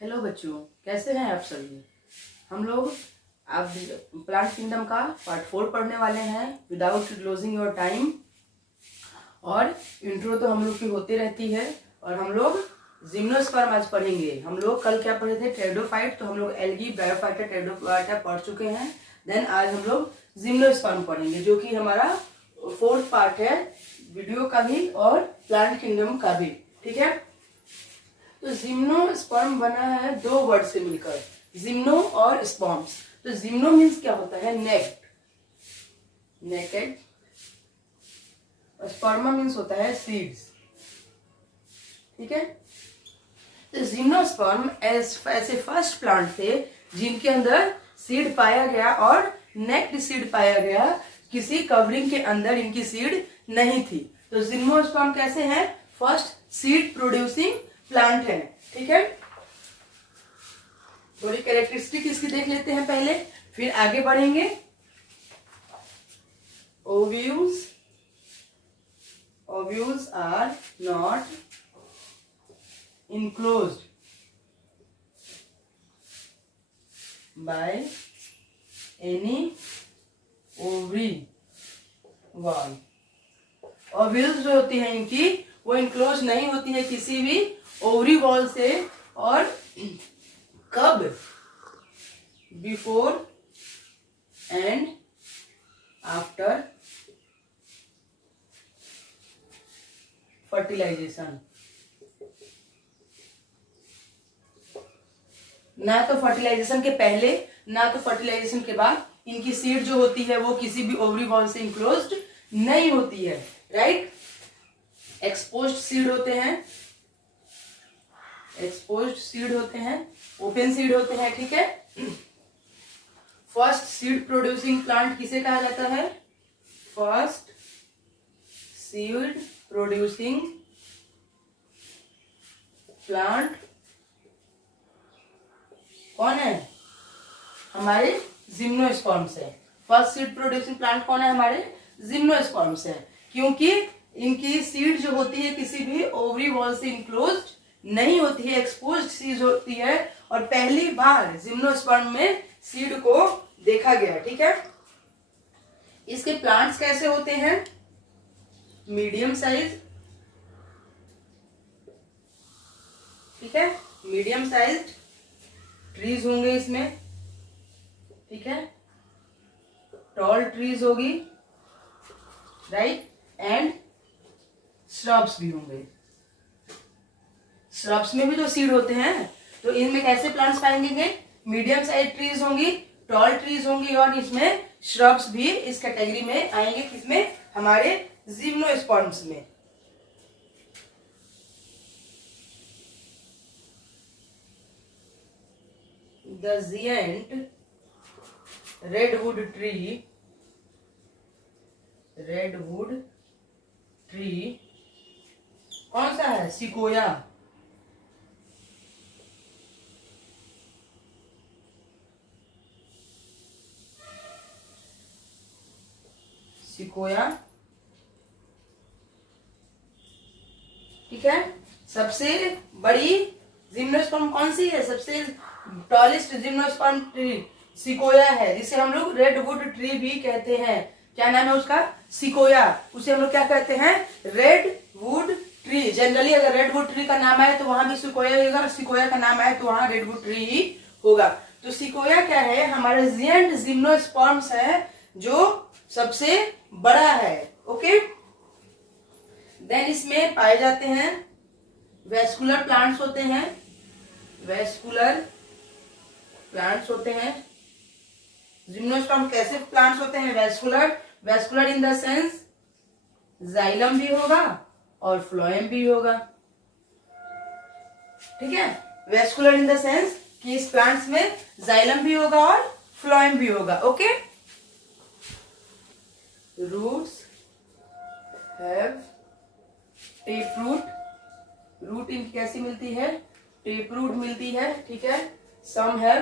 Hello बच्चों, कैसे हैं आप सभी। हम लोग आप प्लांट किंगडम का पार्ट 4 पढ़ने वाले हैं विदाउट लूजिंग योर टाइम। और इंट्रो तो हम लोग की होती रहती है। और हम लोग जिम्नोस्पर्म आज पढ़ेंगे। हम लोग कल क्या पढ़े थे, टेरिडोफाइट। तो हम लोग एल्गी, ब्रायोफाइटा, टेरिडोफाइटा पढ़ चुके हैं। देन आज हम लोग जिम्नोस्पर्म पढ़ेंगे, जो कि हमारा 4th पार्ट है वीडियो का भी और प्लांट किंगडम का भी। ठीक है, तो जिम्नोस्पर्म बना है 2 वर्ड से मिलकर, जिम्नो और स्पर्म्स। तो जिम्नो मीन्स क्या होता है, नेकेड। और स्पर्मा मीन्स होता है सीड्स। ठीक है, तो जिम्नोस्पर्म ऐसे फर्स्ट प्लांट थे जिनके अंदर सीड पाया गया और नेक्ड सीड पाया गया। किसी कवरिंग के अंदर इनकी सीड नहीं थी। तो जिम्नोस्पर्म कैसे हैं, फर्स्ट सीड प्रोड्यूसिंग प्लांट है। ठीक है, थोड़ी कैरेक्टरिस्टिक इसकी देख लेते हैं पहले, फिर आगे बढ़ेंगे। Ovules are not enclosed by any ovary wall। Ovules जो होती है इनकी, वो इनक्लोज नहीं होती है किसी भी ओवरी वॉल से। और कब, बिफोर एंड आफ्टर फर्टिलाइजेशन। ना तो फर्टिलाइजेशन के पहले ना तो फर्टिलाइजेशन के बाद इनकी सीड जो होती है वो किसी भी ओवरी वॉल से इनक्लोज्ड नहीं होती है। राइट, एक्सपोज्ड सीड होते हैं, ओपन सीड होते हैं। ठीक है, फर्स्ट सीड प्रोड्यूसिंग प्लांट किसे कहा जाता है, फर्स्ट सीड प्रोड्यूसिंग प्लांट कौन है, हमारे जिम्नोस्पर्म्स है। फर्स्ट सीड प्रोड्यूसिंग प्लांट कौन है, हमारे जिम्नोस्पर्म्स है। क्योंकि इनकी सीड जो होती है किसी भी ओवरी वॉल से इनक्लोज्ड नहीं होती है, एक्सपोज्ड सीड होती है। और पहली बार जिम्नोस्पर्म में सीड को देखा गया। ठीक है, इसके प्लांट्स कैसे होते हैं, मीडियम साइज। ठीक है, मीडियम साइज ट्रीज होंगे इसमें। ठीक है, टॉल ट्रीज होगी, राइट, एंड श्रब्स भी होंगे। श्रब्स में भी जो सीड होते हैं, तो इनमें कैसे प्लांट्स पाएंगे, मीडियम साइज ट्रीज होंगी, टॉल ट्रीज होंगी, और इसमें श्रब्स भी इस कैटेगरी में आएंगे। किसमें, हमारे जिम्नोस्पर्म्स में। The giant redwood tree कौन सा है, सिकोया। ठीक है, सबसे बड़ी जिम्नोस्पर्म कौन सी है, सबसे टॉलेस्ट जिम्नोस्पर्म ट्री सिकोया है, जिसे हम लोग रेडवुड ट्री भी कहते हैं। क्या नाम है उसका, सिकोया। उसे हम लोग क्या कहते हैं, रेडवुड ट्री। जनरली अगर रेडवुड ट्री का नाम आए तो वहां भी सिकोया होगा, सिकोया का नाम आए तो वहां रेडवुड ट्री ही होगा। तो सिकोया क्या है, हमारे जिएंट जिम्नोस्पर्म्स है जो सबसे बड़ा है। ओके, देन इसमें पाए जाते हैं वेस्कुलर प्लांट्स होते हैं, जिम्नोस्पर्म कैसे प्लांट्स होते हैं, vascular in the sense xylem भी होगा और फ्लोएम भी होगा। ठीक है, वेस्कुलर इन द सेंस कि इस प्लांट्स में जाइलम भी होगा और फ्लोएम भी होगा। Okay, roots have tap root इनकी कैसी मिलती है, टेप रूट मिलती है। ठीक है, some have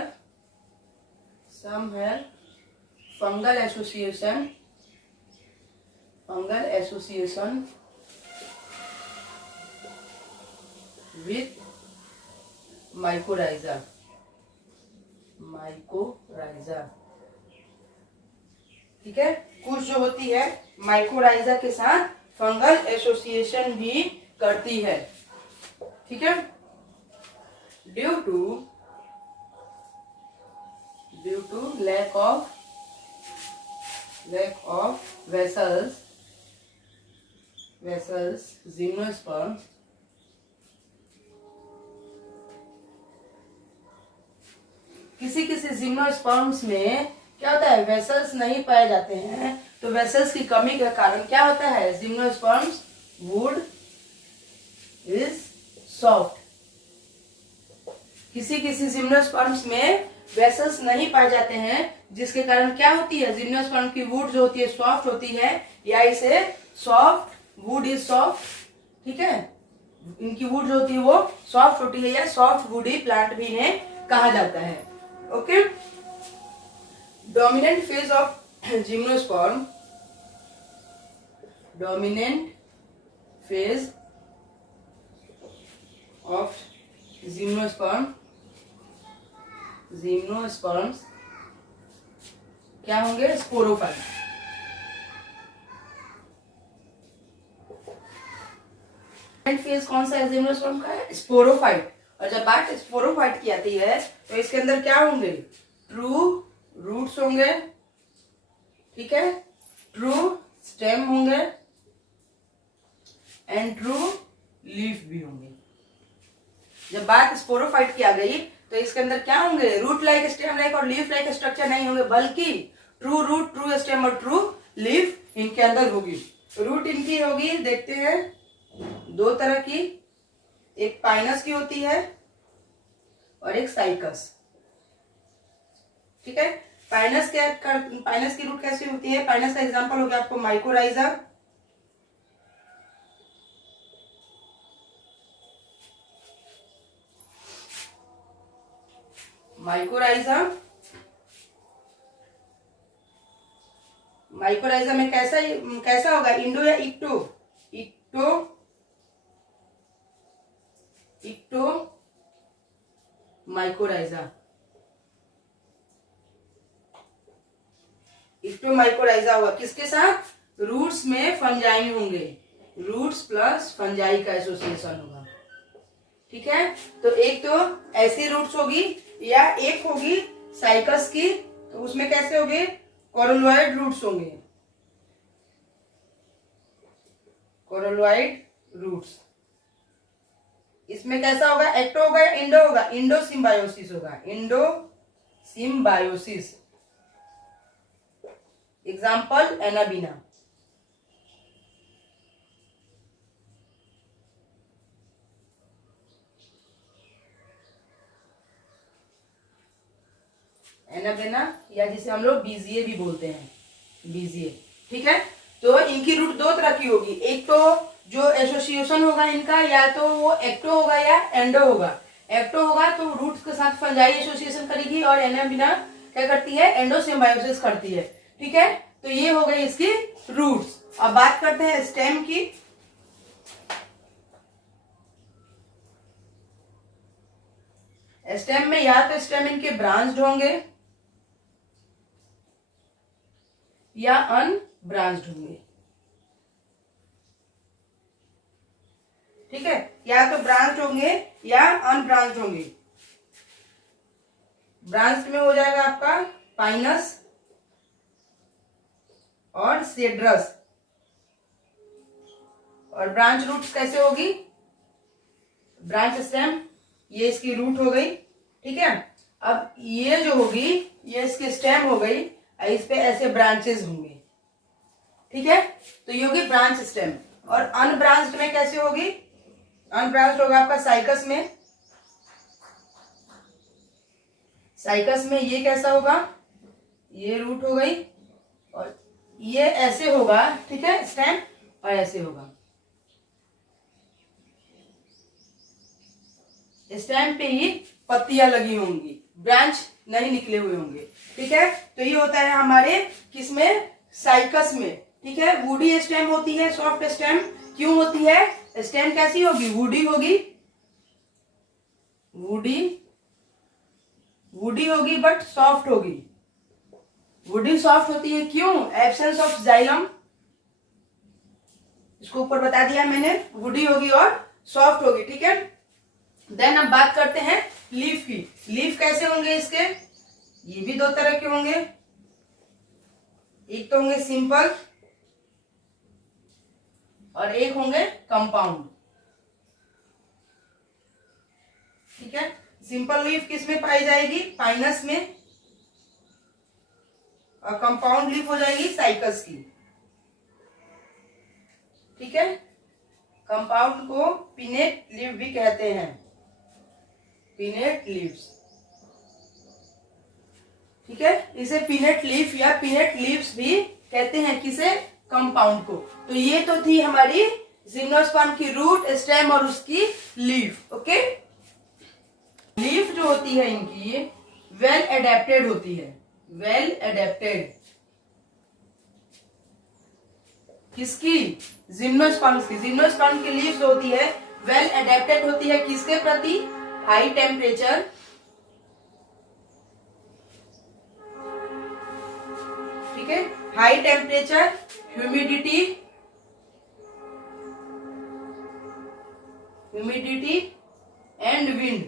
fungal association with mycorrhiza, mycorrhiza, ठीक है। कुछ जो होती है माइकोराइजा के साथ फंगल एसोसिएशन भी करती है, ठीक है। Due to lack of vessels gymnosperm, किसी जिम्नोस्पर्म्स में क्या होता है, वेसल्स नहीं पाए जाते हैं, तो वेसल्स की कमी के कारण क्या होता है, जिम्नोस्पर्म्स वुड इज सॉफ्ट। किसी जिम्नोस्पर्म्स में वेसल्स नहीं पाए जाते हैं, जिसके कारण क्या होती है, जिम्नोस्पर्म की वुड जो होती है सॉफ्ट होती है, या इसे सॉफ्ट वुड इज सॉफ्ट, ठीक है। इनकी वुड जो होती है वो सॉफ्ट होती है, या सॉफ्ट वुडी प्लांट भी इन्हें कहा जाता है, okay. Dominant phase of gymnosperm, dominant phase of gymnosperms क्या होंगे, स्पोरोफाइट। फेज कौन सा है जिम्नोस्पर्म का है, स्पोरोफाइट। और जब बात स्पोरोफाइट की आती है तो इसके अंदर क्या होंगे, ट्रू रूट्स होंगे, ठीक है, ट्रू स्टेम होंगे एंड ट्रू लीफ भी होंगे। जब बात स्पोरोफाइट की आ गई तो इसके अंदर क्या होंगे, रूट लाइक, स्टेम लाइक और लीफ लाइक स्ट्रक्चर नहीं होंगे, बल्कि ट्रू रूट, ट्रू स्टेम और ट्रू लीफ इनके अंदर होगी। रूट इनकी होगी, देखते हैं दो तरह की, एक पाइनस की होती है और एक साइकस, ठीक है। पाइनस की रूट कैसी होती है, पाइनस का एग्जांपल हो गया आपको माइकोराइजा, माइकोराइजा में कैसा होगा, इंडो या इक्टो, इक्टो माइकोराइजा, इक्टोमाइकोराइजा होगा, किसके साथ, रूट्स में फंजाई होंगे, रूट्स प्लस फंजाई का एसोसिएशन होगा, ठीक है। तो एक तो ऐसी रूट्स होगी, या एक होगी साइकस की, तो उसमें कैसे होंगे, कोरोलॉइड रूट्स होंगे, कोरोलॉइड रूट्स। इसमें कैसा होगा, एक्टो होगा या इंडो होगा, इंडो सिम्बायोसिस होगा, Indo symbiosis. Example anabaena, anabaena, या जिसे हम लोग बीजीए भी बोलते हैं, बीजीए, ठीक है। तो इनकी रूट दो तरह की होगी, एक तो जो एसोसिएशन होगा इनका, या तो वो एक्टो होगा या एंडो होगा। एक्टो होगा तो रूट्स के साथ फंजाई एसोसिएशन करेगी, और एनाबीना क्या करती है, एंडो सिम्बायोसिस करती है, ठीक है। तो ये हो गई इसकी रूट्स। अब बात करते हैं स्टेम की। स्टेम में या तो स्टेम इनके ब्रांच्ड होंगे या अनब्रांच्ड होंगे, ठीक है, या तो ब्रांच होंगे या अनब्रांच्ड होंगे। ब्रांच में हो जाएगा आपका पाइनस और सेड्रस, और ब्रांच रूट्स कैसे होगी, ब्रांच स्टेम, ये इसकी रूट हो गई, ठीक है। अब ये जो होगी ये इसकी स्टेम हो गई, इस पे ऐसे ब्रांचेस होंगे, ठीक है। तो ये होगी ब्रांच स्टेम। और अनब्रांच्ड में कैसे होगी, अनब्रांच्ड होगा आपका साइकस में, साइकस में ये कैसा होगा, ये रूट हो गई, और ये ऐसे होगा, ठीक है, स्टेम, और ऐसे होगा, स्टेम पे ही पत्तियां लगी होंगी, ब्रांच नहीं निकले हुए होंगे, ठीक है। तो ये होता है हमारे किसमें, साइकस में, ठीक है। वुडी स्टेम होती है, सॉफ्ट स्टेम क्यों होती है, स्टेम कैसी होगी, वुडी होगी, वुडी, वुडी होगी बट सॉफ्ट होगी। वुडी सॉफ्ट होती है क्यों? एब्सेंस ऑफ जाइलम, इसको ऊपर बता दिया मैंने, वुडी होगी और सॉफ्ट होगी, ठीक है। देन अब बात करते हैं लीफ की। लीफ कैसे होंगे इसके? ये भी दो तरह के होंगे, एक तो होंगे सिंपल और एक होंगे कंपाउंड, ठीक है। सिंपल लीफ किस में पाई जाएगी? पाइनस में, और कंपाउंड लीफ हो जाएगी साइकस की, ठीक है। कंपाउंड को पिनेट लीफ भी कहते हैं, पिनेट लीव्स, ठीक है। इसे पिनेट लीफ या पिनेट लीव्स भी कहते हैं, किसे? कंपाउंड को। तो ये तो थी हमारी जिम्नोस्पर्म की रूट, स्टेम और उसकी लीफ, ओके। लीफ जो होती है इनकी वेल एडेप्टेड होती है, वेल एडेप्टेड, किसकी? जिम्नोस्पर्म की। जिम्नोस्पर्म की लीफ जो होती है वेल एडेप्टेड होती है किसके प्रति? हाई टेम्परेचर, ठीक है, high temperature, humidity, humidity and wind,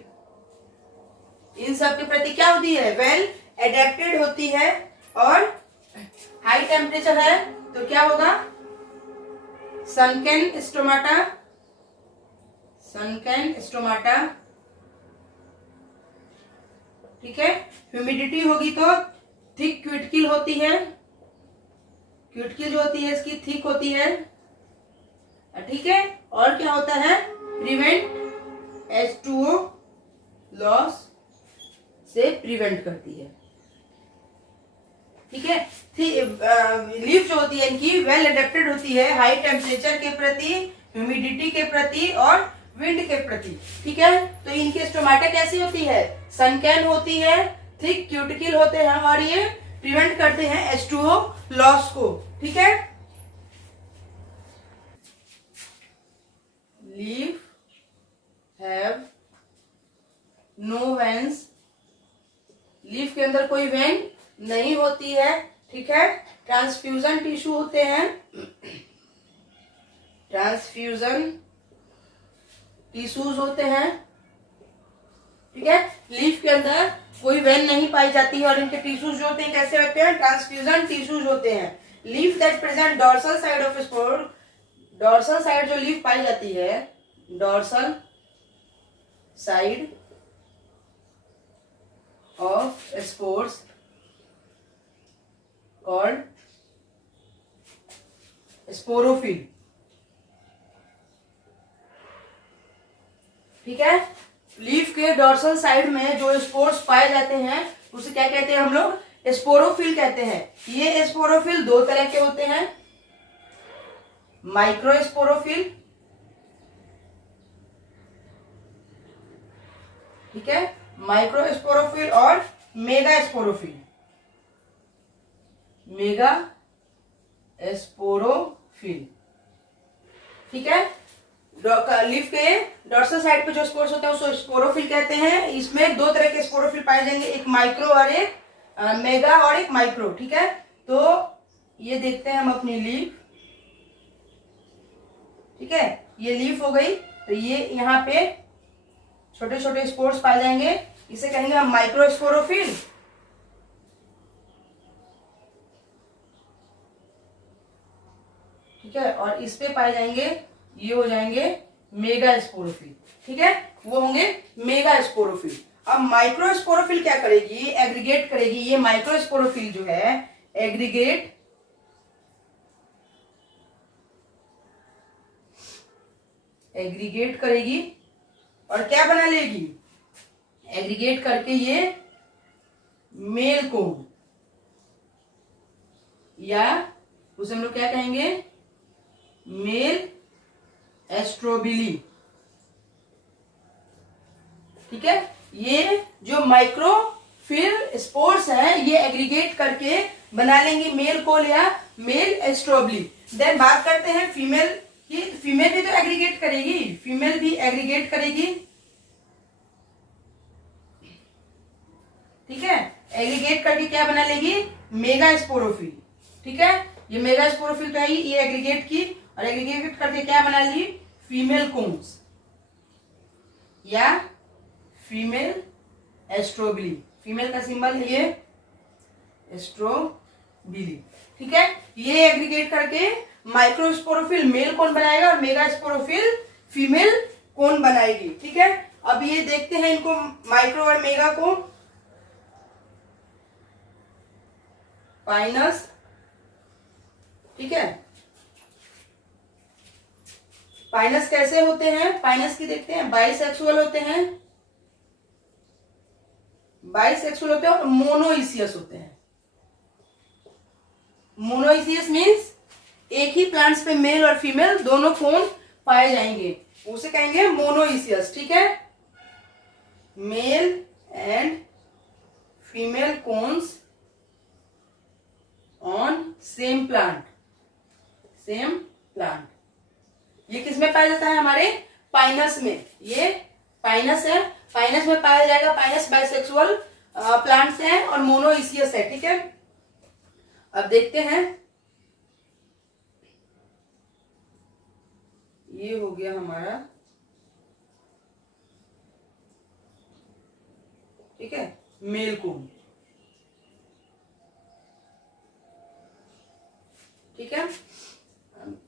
इन सब के प्रति क्या होती है? वेल एडेप्टेड होती है। और हाई टेम्परेचर है तो क्या होगा? सनकेन स्टोमाटा, सनकेन स्टोमाटा, ठीक है। ह्यूमिडिटी होगी तो थिक क्यूटिकल होती है, क्यूटिकल जो होती है इसकी थिक होती है, ठीक है। और क्या होता है? प्रिवेंट, H2O लॉस से प्रिवेंट करती है, ठीक है। लीफ जो होती है इनकी वेल एडेप्टेड होती है हाई टेम्परेचर के प्रति, ह्यूमिडिटी के प्रति और विंड के प्रति, ठीक है। तो इनकी स्टोमाटा कैसी होती है? सनकैन होती है, थिक क्यूटिकल होते हैं और ये प्रिवेंट करते हैं H2O लॉस को, ठीक है। Leaf have no veins, leaf के अंदर कोई वेन नहीं होती है, ठीक है। ट्रांसफ्यूजन टिश्यू होते हैं, ट्रांसफ्यूजन टिश्यूज होते हैं, ठीक है। लीफ के अंदर कोई वेन नहीं पाई जाती है और इनके टिश्यूज जो होते हैं कैसे होते हैं? ट्रांसफ्यूजन टिश्यूज होते हैं। Leaf that present dorsal side of spore, dorsal side जो लीफ पाई जाती है, dorsal side of spores called sporophyll, ठीक है। लीफ के डॉर्सल साइड में जो स्पोर्स पाए जाते हैं उसे क्या कहते हैं हम लोग? स्पोरोफिल कहते हैं। ये स्पोरोफिल दो तरह के होते हैं, माइक्रोस्पोरोफिल, ठीक है, माइक्रोस्पोरोफिल और मेगास्पोरोफिल, मेगा स्पोरोफिल, ठीक है। लीफ के डॉर्सल साइड पे जो स्पोर्स होते हैं उसको स्पोरोफिल कहते हैं। इसमें दो तरह के स्पोरोफिल पाए जाएंगे, एक माइक्रो और एक मेगा और एक माइक्रो, ठीक है। तो ये देखते हैं हम अपनी लीफ, ठीक है, ये लीफ हो गई। तो ये यहाँ पे छोटे छोटे स्पोर्स पाए जाएंगे, इसे कहेंगे हम माइक्रोस्पोरोफिल, ठीक है। और इस पे पाए जाएंगे, ये हो जाएंगे मेगा स्पोरोफिल, ठीक है, वो होंगे मेगा स्पोरोफिल। अब माइक्रोस्पोरोफिल क्या करेगी? एग्रीगेट करेगी। ये माइक्रोस्पोरोफिल जो है एग्रीगेट करेगी और क्या बना लेगी? एग्रीगेट करके ये मेल कोन, या उसे हम लोग क्या कहेंगे? मेल एस्ट्रोबिली, ठीक है। ये जो माइक्रोफिल स्पोर्स हैं ये एग्रीगेट करके बना लेंगे मेल कोल या मेल एस्ट्रोबिली। देन बात करते हैं फीमेल की। फीमेल भी तो एग्रीगेट करेगी, फीमेल भी एग्रीगेट करेगी, ठीक है, एग्रीगेट करके क्या बना लेगी, मेगा स्पोरोफिल। ठीक है, ये मेगा स्पोरोफिल तो है ये एग्रीगेट की, और एग्रीगेट करके क्या बना ली, फीमेल कोन्स या फीमेल एस्ट्रोबिली। फीमेल का सिंबल है ये एस्ट्रोबिली। ठीक है, ये एग्रीगेट करके माइक्रोस्पोरोफिल मेल कोन बनाएगा और मेगा स्पोरोफिल फीमेल कोन बनाएगी। ठीक है, अब ये देखते हैं इनको माइक्रो और मेगा को। पाइनस, ठीक है, पाइनस कैसे होते हैं, पाइनस की देखते हैं, बाइसेक्सुअल होते हैं, बाइसेक्सुअल होते हैं और मोनोइसियस होते हैं। मोनोइसियस मीन्स एक ही प्लांट्स पे मेल और फीमेल दोनों कोन पाए जाएंगे, उसे कहेंगे मोनोइसियस। ठीक है, male and female cones on same plant, same plant. ये किसमें पाया जाता है, हमारे पाइनस में। ये पाइनस है, पाइनस में पाया जाएगा। पाइनस बाइसेक्सुअल प्लांट्स हैं और मोनोइसियस है। ठीक है, अब देखते हैं, ये हो गया हमारा, ठीक है, मेल कोन। ठीक है,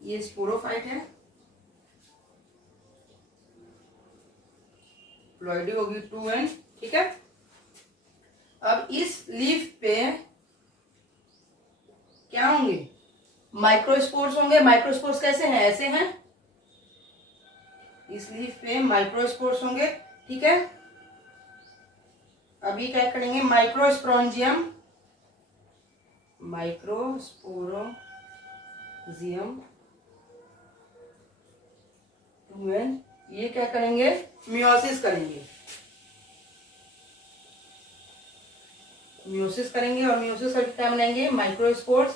ये स्पोरोफाइट है, प्लॉइडी होगी 2n। ठीक है, अब इस लीफ पे क्या होंगे, माइक्रोस्पोर्स होंगे। माइक्रोस्पोर्स कैसे हैं, ऐसे हैं, इस लीफ पे माइक्रोस्पोर्स होंगे। ठीक है, अभी क्या करेंगे, माइक्रोस्पोरेंजियम, माइक्रोस्पोरोजियम 2n, ये क्या करेंगे, मियोसिस करेंगे, मियोसिस करेंगे और मियोसिस करके क्या बनाएंगे, माइक्रोस्पोर्स।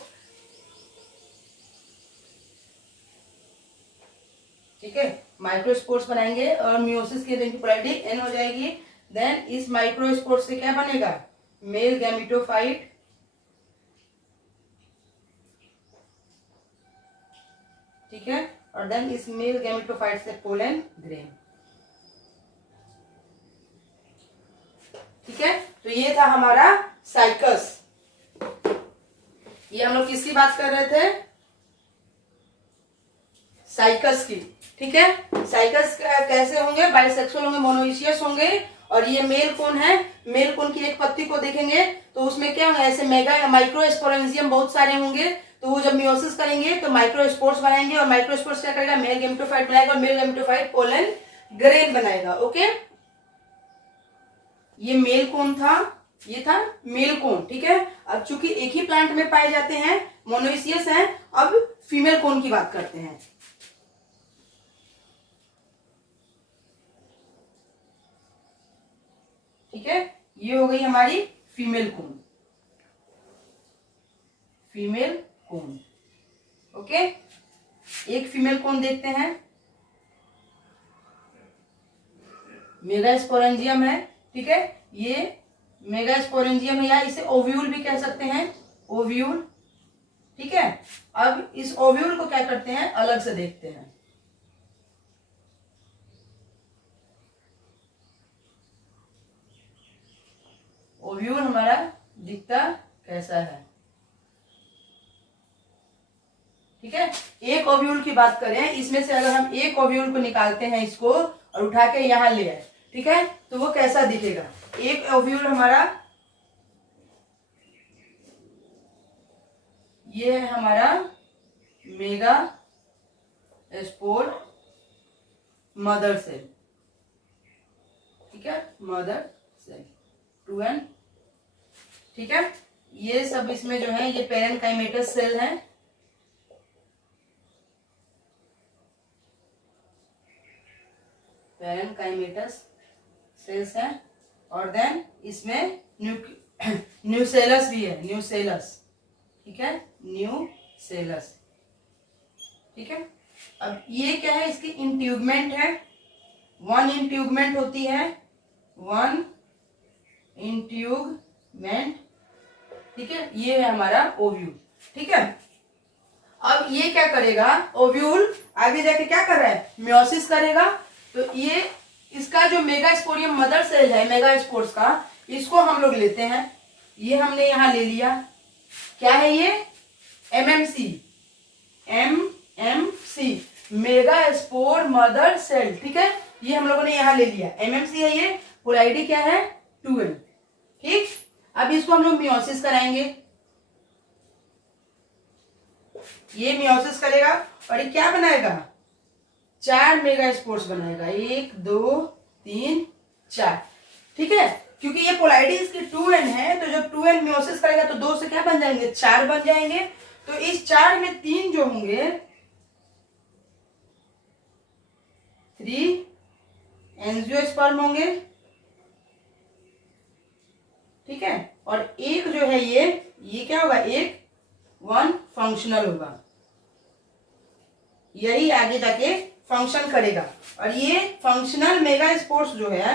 ठीक है, माइक्रोस्पोर्स बनाएंगे और मियोसिस की पोलैरिटी n हो जाएगी। देन इस माइक्रोस्पोर्स से क्या बनेगा, मेल गैमेटोफाइट। ठीक है, और देन इस मेल गैमेटोफाइट से पोलन ग्रेन। ठीक है, तो ये था हमारा साइकस। ये हम लोग किसकी बात कर रहे थे, साइकस की। ठीक है, साइकस कैसे होंगे, बाइसेक्सुअल होंगे, मोनोइसियस होंगे, और ये मेल कोन है। मेल कोन की एक पत्ती को देखेंगे तो उसमें क्या होंगे, ऐसे मेगा माइक्रोस्पोरेंजियम बहुत सारे होंगे। तो वो जब मियोसिस करेंगे तो माइक्रोस्पोर्स बनाएंगे, और माइक्रोस्पोर्स क्या करेगा, मेल गैमेटोफाइट बनाएगा, और मेल गैमेटोफाइट पोलन ग्रेन बनाएगा। ओके, ये मेल कोन था, ये था मेल कोन। ठीक है, अब चूंकि एक ही प्लांट में पाए जाते हैं, मोनोइसियस हैं, अब फीमेल कोन की बात करते हैं। ठीक है, ये हो गई हमारी female cone, female cone. Okay, एक फीमेल कोन देखते हैं, मेगास्पोरेंजियम है। ठीक है, ये मेगास्पोरेंजियम है, या इसे ओव्यूल भी कह सकते हैं, ओव्यूल। ठीक है, अब इस ओव्यूल को क्या करते हैं, अलग से देखते हैं। ओव्यूल हमारा दिखता कैसा है। ठीक है, एक ओव्यूल की बात करें, इसमें से अगर हम एक ओव्यूल को निकालते हैं, इसको और उठा के यहां ले आए, ठीक है, तो वो कैसा दिखेगा। एक ओव्यूल हमारा, ये है हमारा मेगा स्पोर मदर सेल। ठीक है, मदर सेल 2n। ठीक है, ये सब इसमें जो है ये पेरेनकाइमेटस सेल है। पेरेनकाइमेटस सेल्स है, और देन इसमें न्यूसेलस भी है, न्यूसेलस। ठीक है, न्यूसेलस। ठीक है, अब ये क्या है, इसकी इंट्यूबमेंट है, वन इंट्यूबमेंट होती है, वन इंट्यूबमेंट मेन, ठीक है, ये है हमारा ओव्यूल, ठीक है। अब ये क्या करेगा, ओव्यूल आगे जाके क्या कर रहा है, मियोसिस करेगा। तो ये इसका जो मेगास्पोरियम मदर सेल है मेगास्पोर्स का, इसको हम लोग लेते हैं, ये हमने यहां ले लिया, क्या है ये, MMC, MMC megaspore mother cell, ठीक है, ये हम लोगों ने यहां ले लिया, एमएमसी है ये, फुल आईडी क्या है 2n, ठीक। अब इसको हम लोग मियोसिस कराएंगे, ये मियोसिस करेगा और ये क्या बनाएगा, 4 मेगास्पोर्स बनाएगा, 1 2 3 4, ठीक है। क्योंकि ये पोलैरिटी इसकी 2n है, तो जब 2n मियोसिस करेगा तो 2 से क्या बन जाएंगे, 4 बन जाएंगे। तो इस 4 में 3 जो होंगे 3 एंजियोस्पर्म होंगे, ठीक है, और एक जो है ये क्या होगा, एक 1 फंक्शनल होगा, यही आगे जाके फंक्शन करेगा। और ये फंक्शनल मेगास्पोर्स जो है,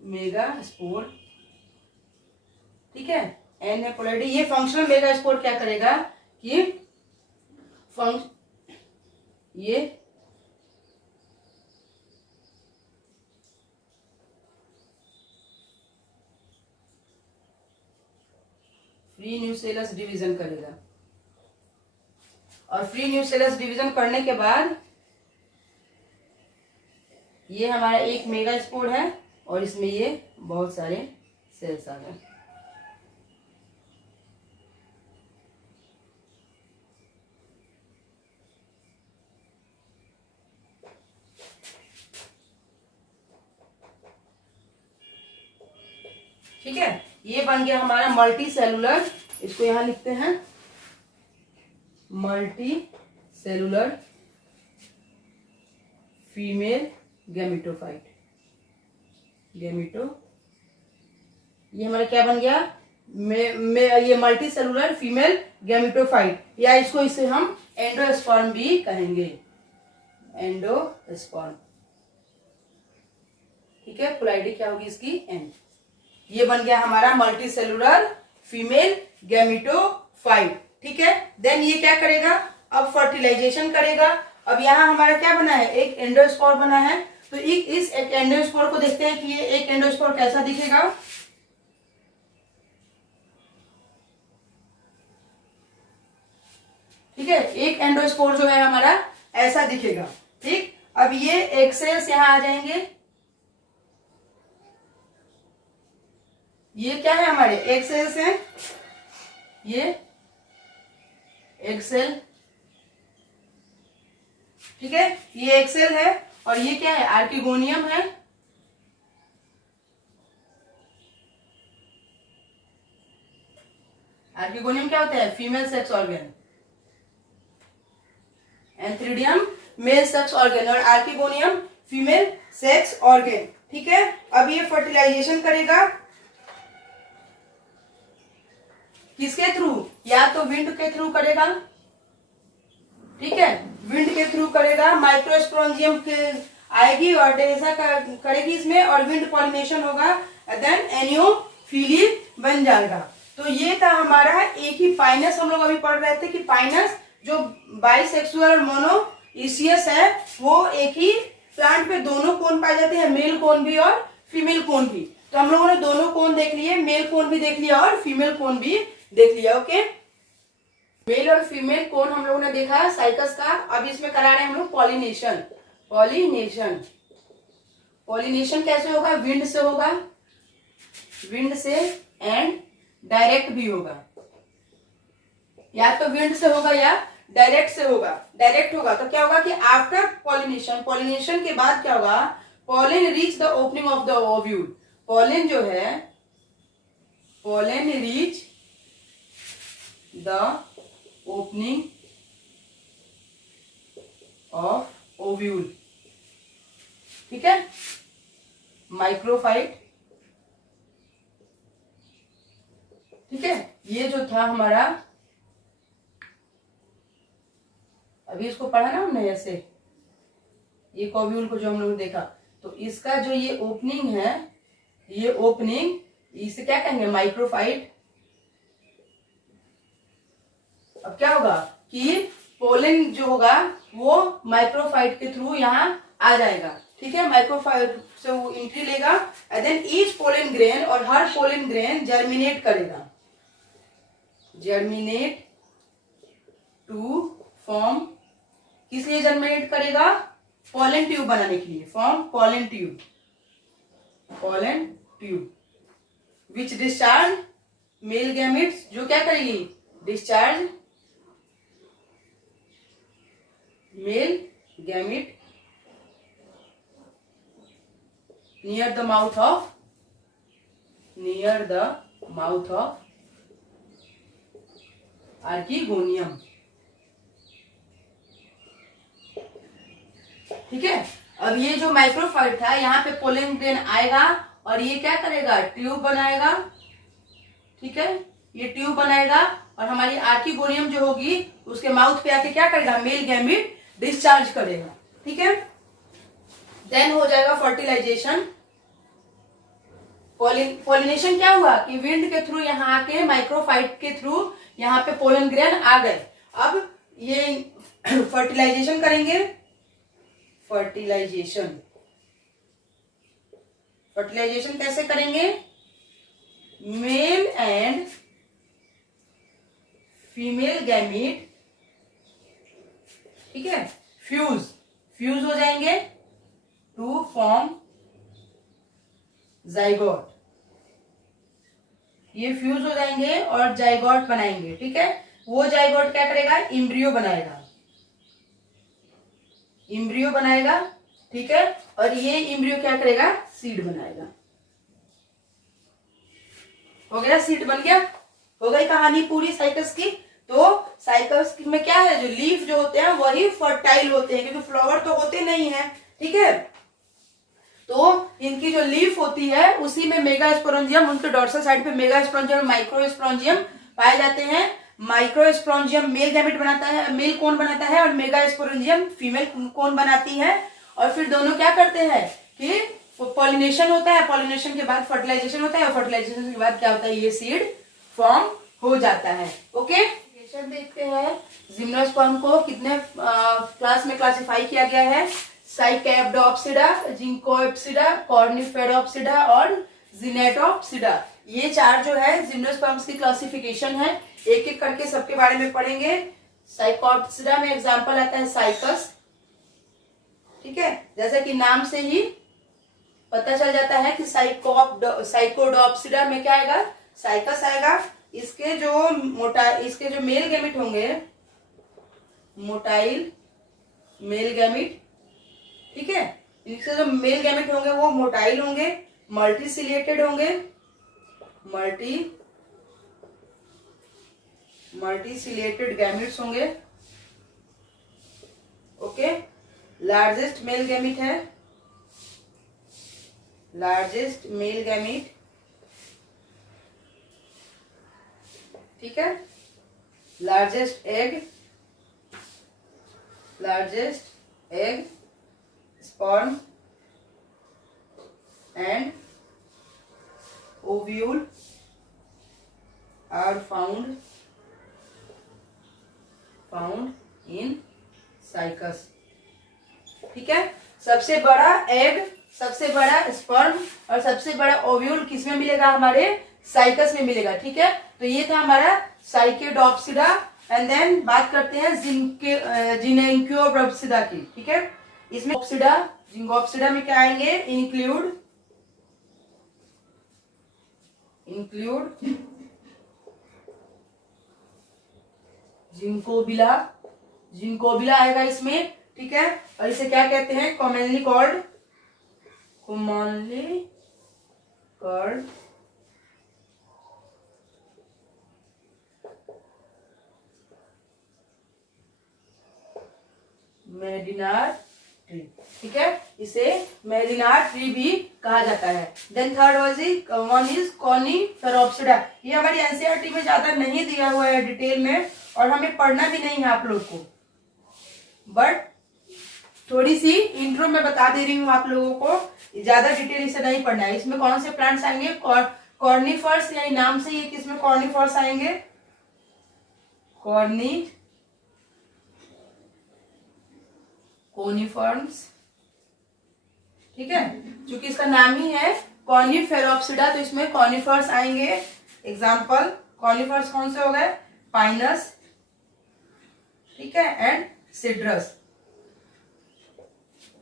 मेगास्पोर, ठीक है, एन है पोलैरिटी, ये फंक्शनल मेगास्पोर क्या करेगा कि ये फ्री न्यूसेलस डिवीजन करेगा, और फ्री न्यूसेलस डिवीजन करने के बाद ये हमारा एक मेगास्पोर है और इसमें ये बहुत सारे सेल्स आ गए। ठीक है, ये बन गया हमारा मल्टी सेलुलर, इसको यहां लिखते हैं मल्टी सेलुलर फीमेल गैमेटोफाइट, ये हमारा क्या बन गया, ये मल्टी सेलुलर फीमेल गैमेटोफाइट, या इसको इसे हम एंडोस्पर्म भी कहेंगे, एंडोस्पर्म, ठीक है। पोलैरिटी क्या होगी इसकी, एन। ये बन गया हमारा मल्टी सेलुलर फीमेल गैमेटोफाइट, ठीक है। देन ये क्या करेगा, अब फर्टिलाइजेशन करेगा। अब यहाँ हमारा क्या बना है, एक एंडोस्पोर बना है, तो इस एक एंडोस्पोर को देखते हैं कि ये एक एंडोस्पोर कैसा दिखेगा। ठीक है, एक एंडोस्पोर जो है हमारा ऐसा दिखेगा, ठीक। अब ये एग सेल्स यहां आ जाएंगे, ये क्या है हमारे एग सेल्स हैं, ये एग सेल, ठीक है, ये एग सेल है, और ये क्या है, आर्किगोनियम है, आर्किगोनियम क्या होता है, female sex organ, antheridium male sex organ, और आर्किगोनियम फीमेल सेक्स ऑर्गन, ठीक है। अब ये फर्टिलाइजेशन करेगा किसके थ्रू, या तो विंड के थ्रू करेगा, ठीक है, विंड के थ्रू करेगा, माइक्रोस्पोरेंजियम आएगी और ऐसा करेगी इसमें, और विंड पॉलिनेशन होगा, देन एनियोफिली बन जाएगा। तो ये था हमारा एक ही पाइनस, हम लोग अभी पढ़ रहे थे कि पाइनस जो बाइसेक्सुअल और मोनोइसियस है, वो एक ही प्लांट पे दोनों कोन पाए जाते हैं, मेल कोन भी और फीमेल कोन भी। तो हम लोगों ने दोनों कोन देख लिए, मेल कोन भी देख लिया और फीमेल कोन भी देख लिया, ओके। मेल और फीमेल कोन हम लोगों ने देखा साइकस का। अब इसमें करा रहे हैं हम लोग पॉलिनेशन, पॉलिनेशन कैसे होगा, विंड से होगा, विंड से, एंड डायरेक्ट भी होगा, या तो विंड से होगा या डायरेक्ट से होगा। डायरेक्ट होगा तो क्या होगा कि आफ्टर पॉलिनेशन के बाद क्या होगा, pollen reach the opening of the ovule, pollen जो है, pollen reach the opening of ovule, ठीक है, माइक्रोफाइट, ठीक है। ये जो था हमारा, अभी इसको पढ़ा ना हमने ऐसे, ये ओव्यूल को जो हम लोग देखा, तो इसका जो ये ओपनिंग है, ये ओपनिंग इसे क्या कहेंगे, माइक्रोफाइट। अब क्या होगा कि पोलन जो होगा वो माइक्रोफाइट के थ्रू यहाँ आ जाएगा, ठीक है। माइक्रोफाइट से वो एंट्री लेगा and then each pollen grain, और हर पोलन ग्रेन जर्मिनेट करेगा, जर्मिनेट टू फॉर्म, किस लिए जर्मिनेट करेगा, पोलन ट्यूब बनाने के लिए, form pollen tube, pollen tube which discharge male gametes, जो क्या करेगी, discharge male gamete near the mouth of, near the mouth of archegonium, ठीक है। अब ये जो माइक्रोफाइट था, यहाँ पे पोलन ग्रेन आएगा और ये क्या करेगा, ट्यूब बनाएगा, ठीक है, ये ट्यूब बनाएगा और हमारी आर्किगोनियम जो होगी उसके माउथ पे आके क्या करेगा, मेल गैमेट डिस्चार्ज करेगा, ठीक है। देन हो जाएगा फर्टिलाइजेशन। पोलिनेशन क्या हुआ कि विंड के थ्रू यहाँ आके माइक्रोफाइट के थ्रू यहाँ पे पोलन ग्रेन आ गए। अब ये फर्टिलाइजेशन करेंगे, फर्टिलाइजेशन, फर्टिलाइजेशन कैसे करेंगे, मेल एंड फीमेल गैमीट, ठीक है, फ्यूज, फ्यूज हो जाएंगे टू फॉर्म जाइगोट, ये फ्यूज हो जाएंगे और जाइगोट बनाएंगे, ठीक है। वो जाइगोट क्या करेगा, इम्ब्रियो बनाएगा, इम्ब्रियो बनाएगा, ठीक है, और ये इम्ब्रियो क्या करेगा, सीड बनाएगा। हो गया, सीड बन गया, हो गई कहानी पूरी साइकस की। तो साइकस में क्या है, जो लीफ जो होते हैं वही फर्टाइल होते हैं, क्योंकि फ्लावर तो होते नहीं है, ठीक है। तो इनकी जो लीफ होती है उसी में मेगास्पोरेंजियम, उनके डॉर्सल साइड पे मेगास्पोरेंजियम, माइक्रोस्पोरेंजियम पाए जाते हैं। माइक्रोस्पोरेंजियम मेल गैमेट बनाता है, मेल कोन बनाता है, और मेगास्पोरेंजियम फीमेल कोन बनाती है। और फिर दोनों क्या करते हैं कि पॉलिनेशन होता है, पॉलिनेशन के बाद फर्टिलाइजेशन होता है, और फर्टिलाइजेशन के बाद क्या होता है, ये सीड फॉर्म हो जाता है। ओके, देखते हैं जिम्नोस्पर्म को कितने क्लास में क्लासिफाई किया गया है। साइकैप्डोप्सिडा, जिंकोप्सिडा, कॉर्निफेरोप्सिडा और जिनेटोप्सिडा, ये चार जो है जिम्नोस्पर्म्स की क्लासिफिकेशन है। एक एक करके सबके बारे में पढ़ेंगे। साइकोप्सिडा में एग्जांपल आता है साइकस, ठीक है, जैसा कि नाम से ही पता चल जाता है कि साइकोडोप्सिडा में क्या आएगा, साइकस आएगा। इसके जो मेल गैमेट होंगे, मोटाइल मेल गैमेट, ठीक है, इसके जो मेल गैमेट होंगे वो मोटाइल होंगे, मल्टीसिलिएटेड होंगे, मल्टीसिलिएटेड गैमेट्स होंगे। ओके, लार्जेस्ट मेल गैमेट है, लार्जेस्ट मेल गैमेट, ठीक है। Largest egg, sperm and ovule are found in cycus, ठीक है। सबसे बड़ा एग, सबसे बड़ा स्पर्म और सबसे बड़ा ओव्यूल किसमें मिलेगा, हमारे साइकस में मिलेगा, ठीक है। तो ये था हमारा साइकेडोप्सिडा। एंड देन बात करते हैं जिनेंक्योप्सिडा की, ठीक है। इसमें जिंकोप्सिडा में क्या आएंगे, इंक्लूड जिंकोबिला आएगा इसमें, ठीक है। और इसे क्या कहते हैं, कॉमनली कॉल्ड मेडिनार ट्री, ठीक है, इसे मेडिनार ट्री भी कहा जाता है। Then third one is coniferopsida. ये हमारी एनसीईआरटी में ज्यादा नहीं दिया हुआ है डिटेल में, और हमें पढ़ना भी नहीं है आप लोग को, बट थोड़ी सी इंट्रो में बता दे रही हूँ आप लोगों को, ज्यादा डिटेल इसे नहीं पढ़ना है। इसमें कौन से प्लांट्स आएंगे, कॉर्निफर्स, यानी नाम से ये किसमें कॉर्निफर्स आएंगे, कोनिफर्स, ठीक है, क्योंकि इसका नाम ही है कॉनिफेरोप्सिडा, तो इसमें कॉनिफर्स आएंगे। एग्जाम्पल कॉनिफर्स कौन से हो गए, पाइनस, ठीक है, एंड सिड्रस।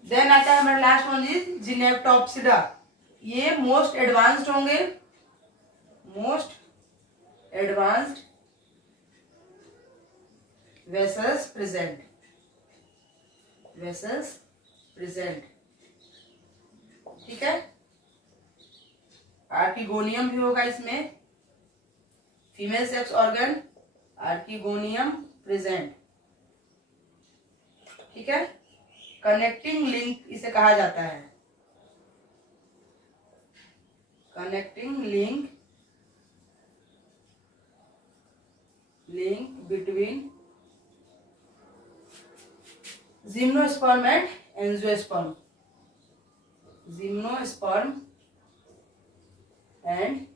देन आता है हमारा लास्ट वन इज जिनेप्टोप्सिडा। ये मोस्ट एडवांस्ड होंगे, most advanced vessels present, vessels present, ठीक है। आर्किगोनियम भी होगा इसमें, female sex organ, archegonium present, ठीक है। कनेक्टिंग लिंक इसे कहा जाता है, connecting link, link between gymnosperm and angiosperm, gymnosperm and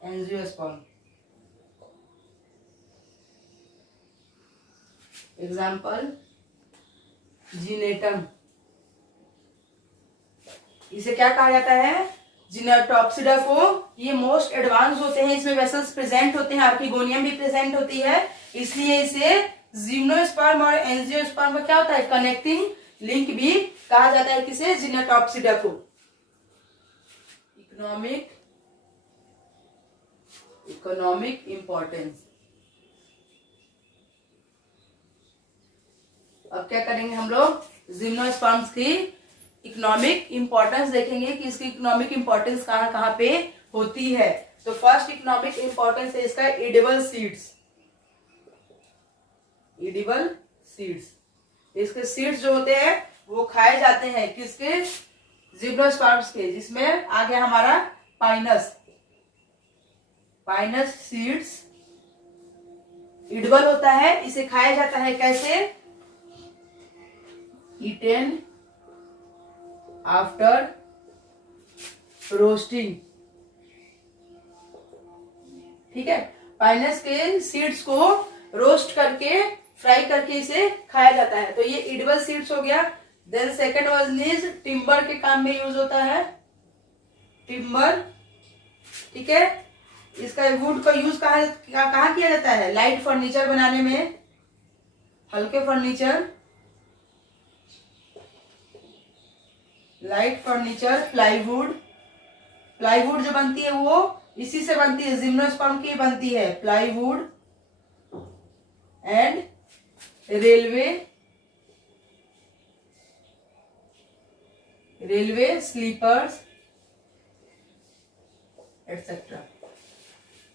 angiosperm. Example gnetum, इसे क्या कहा जाता है, जिनेटोप्सिडा को। ये मोस्ट एडवांस होते हैं, इसमें वेसल्स प्रेजेंट होते हैं, आर्किगोनियम भी प्रेजेंट होती है, इसलिए इसे जिम्नोस्पर्म और एंजियोस्पर्म का क्या होता है, कनेक्टिंग लिंक भी कहा जाता है, किसे, जिनेटोप्सिडा को। Economic importance. अब क्या करेंगे हम लोग, जिम्नोस्पर्म्स की इकोनॉमिक इंपॉर्टेंस देखेंगे कि इसकी इकोनॉमिक इंपॉर्टेंस कहाँ कहाँ पे होती है। तो फर्स्ट इकोनॉमिक इंपॉर्टेंस है इसका एडिबल सीड्स, एडिबल सीड्स। इसके सीड्स जो होते हैं वो खाए जाते हैं, किसके, जिम्नोस्पर्म्स के, जिसमें आ गया हमारा पाइनस, पाइनस सीड्स एडिबल होता है, इसे खाया जाता है कैसे, ईटेन आफ्टर रोस्टिंग, ठीक है। पाइनस के सीड्स को रोस्ट करके, फ्राई करके इसे खाया जाता है, तो ये एडिबल सीड्स हो गया। Then second one is timber के काम में यूज होता है, टिम्बर, ठीक है। इसका वुड का यूज कहाँ किया जाता है, लाइट फर्नीचर बनाने में, हल्के furniture, light furniture, plywood, plywood जो बनती है वो इसी से बनती है, जिम्नोस्पर्म की बनती है, plywood and railway, railway sleepers etcetera.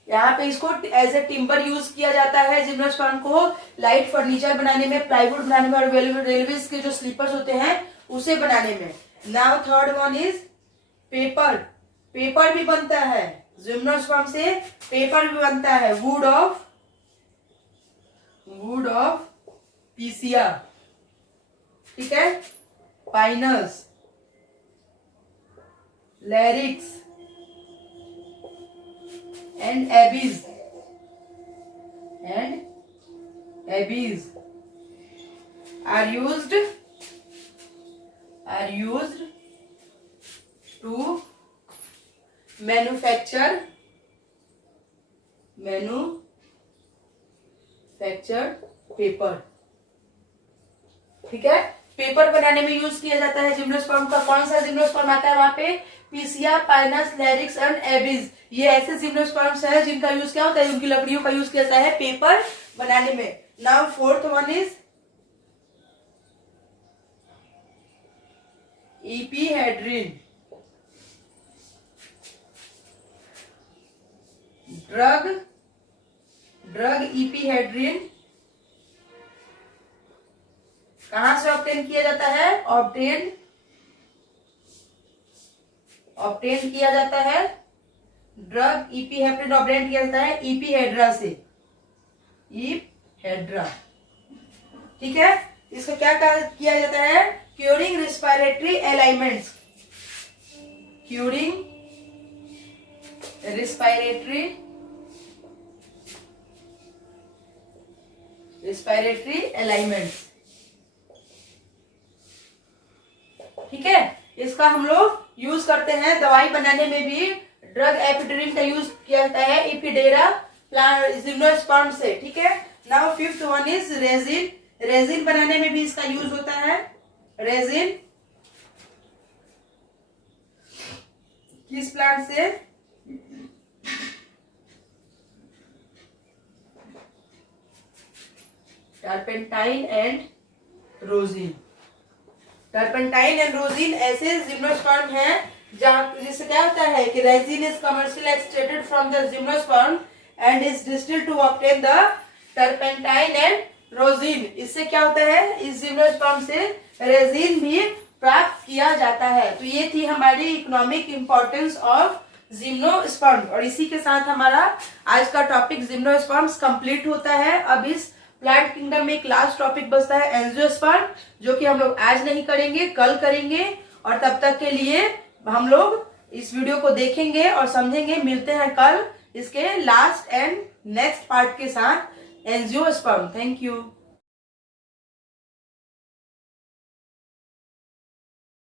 यहाँ पे इसको एज ए टिम्बर यूज किया जाता है, जिम्नोस्पर्म को लाइट फर्नीचर बनाने में, प्लाईवुड बनाने में, और रेलवे के जो स्लीपर्स होते हैं उसे बनाने में। Now third one is paper, paper भी बनता है जिम्नोस्पर्म से, पेपर भी बनता है, वुड ऑफ पीसिया, ठीक है, pinus, larix and abies, are used to manufacture paper, ठीक है। पेपर बनाने में यूज किया जाता है जिम्नोस्पर्म का। कौन सा जिम्नोस्पर्म आता है वहां पे, पीसिया, पाइनस, लैरिक्स एंड एबीज। ये ऐसे जिम्नोस्पर्म्स है जिनका यूज क्या होता है, उनकी लकड़ियों का यूज किया जाता है पेपर बनाने में। Now fourth one is ephedrine, drug ephedrine कहां से ऑब्टेन किया जाता है, ऑब्टेन किया जाता है, ड्रग इपीहेड्रिन ऑब्टेन किया जाता है इपीहेड्रा से, इपहेड्रा, ठीक है। इसको क्या किया जाता है, curing respiratory ailments, curing respiratory ailment. ठीक है, इसका हम लोग यूज करते हैं दवाई बनाने में भी। ड्रग एपिड्रिन का यूज किया जाता है इपिडेरा जिम्नोस्पर्म से। ठीक है, now fifth one is resin. Resin बनाने में भी इसका यूज होता है। रेजिन किस प्लांट से? Turpentine and rosin. Turpentine and rosin ऐसे जिम्नोस्पर्म हैं जहां जिससे क्या होता है कि resin is commercially extracted from the gymnosperm and is distilled to obtain the turpentine and rosin. इससे क्या होता है, इस जिम्नोस्पर्म से रेजिन भी प्राप्त किया जाता है। तो ये थी हमारी इकोनॉमिक इंपॉर्टेंस ऑफ जिम्नोस्पर्म, और इसी के साथ हमारा आज का टॉपिक जिम्नोस्पर्म्स कंप्लीट होता है। अब इस प्लांट किंगडम में एक लास्ट टॉपिक बचता है एंजियोस्पर्म, जो कि हम लोग आज नहीं करेंगे, कल करेंगे। और तब तक के लिए हम लोग इस वीडियो को देखेंगे और समझेंगे। मिलते हैं कल इसके लास्ट एंड नेक्स्ट पार्ट के साथ, एंजियोस्पर्म। Thank you.